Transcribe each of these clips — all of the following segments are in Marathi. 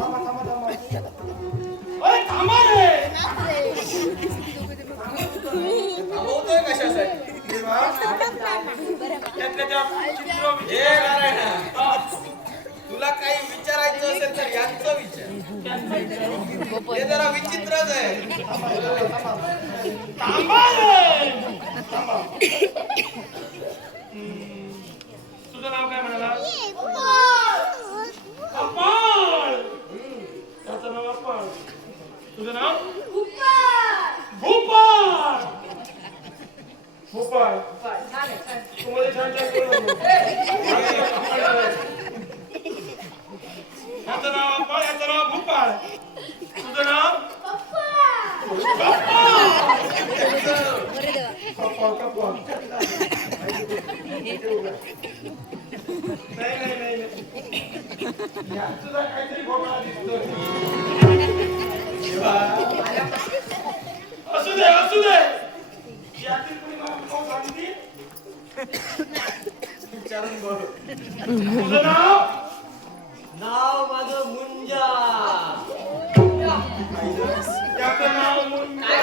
थांबा थांबा थांबा अरे थांबा रे थांबवतोय कशासाठी तुला काही विचारायचं असेल तर यांचं विचार हे जरा विचित्रच आहे थांबा रे तुझं नाव काय म्हणाला अप्पाळ त्याचं नाव अप्पाळ तुझं नाव भूपाळ भूपाळ तुम्हाला छान छान ह्याचं नाव अप्पाळ ह्याचं नाव भूपाळ तुझं नाव कप्पाळ नाही तुझा काहीतरी घोटाळा दिसतोय असू दे यातील कुणी मला सांगतील विचारून बघ तुझं नाव माझं मुंजा त्याचं नाव मुंजा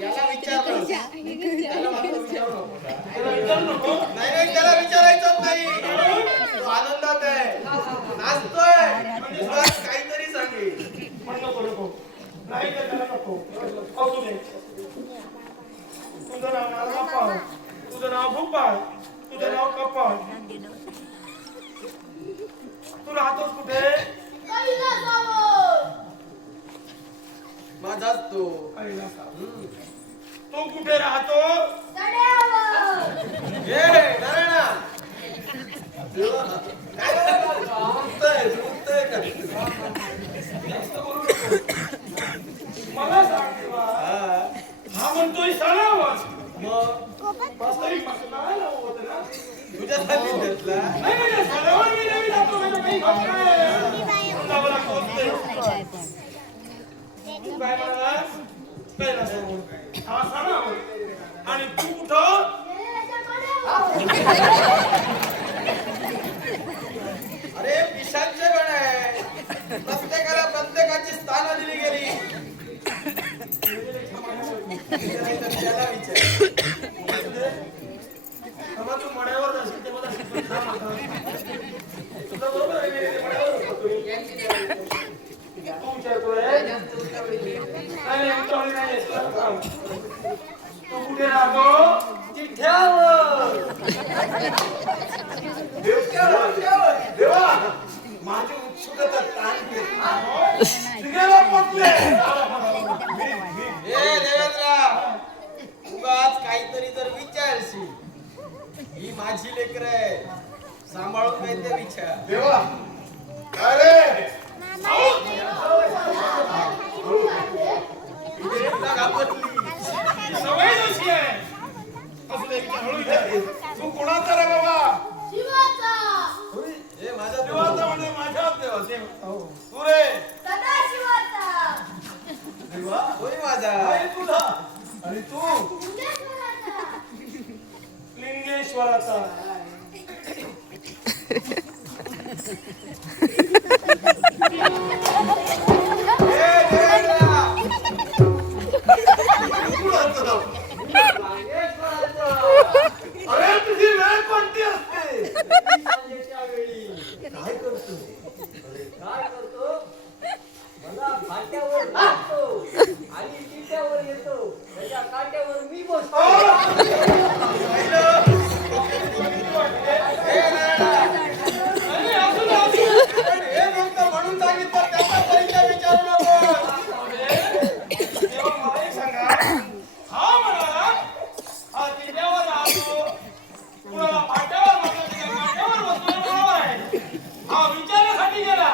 याला विचारलं त्याला विचारू नको नाही त्याला विचारायचंच नाही तो आनंदात आहे नाचतोय मुळात काहीतरी सांगेल पण नको नाही तर त्याला नको असू दे तुझं नाव अप्पाळ तुझं नाव भूपाळ तुझं नाव कपाळ तू राहतोस कुठे माझाच तो तो कुठे राहतो मला सांग हा म्हणतोय सणावर मग वास्तविक नाही होत ना तुझ्यासाठी घेतला नाही सणावर मी नाही जातो म्हणजे काही तू काय म्हणालास पहिला हा सणावर आणि तू कुठं अरे पिशाच्य गण आहे प्रत्येकाला प्रत्येकाची स्थानं दिली गेली त्याला विचार तू मड्यावर जाशील ते मला तुझं बरोबर आहे मड्यावर होतो तू विचारतोय नाही तू कुठे राहतो देवा माझी उत्सुकता ताण देवेंद्र उगाच काहीतरी जर विचारशी ही माझी लेकर आहे सांभाळून काही ते विचार देवा अरे सवय नशी आहे असू दे हळू विचार तू कोणाचा रे बाबा हे माझा देवाचा म्हणजे माझ्याच देवा तू रे देवा होय माझा आहे तुझा आणि तू लिंगेश्वराचा अरे तुझी वेळ कोणती असते काय करतो मला फाट्यावर बसतो आणि चिट्यावर येतो त्याच्या काट्यावर मी बसतो म्हणून सांगितलं त्याचा परिचय विचारू नको मला सांगा हा म्हणाला हा किल्ल्यावर राहतो कुणाला फाट्यावर बसतो काट्यावर बसतो बरोबर आहे हा विचारासाठी गेला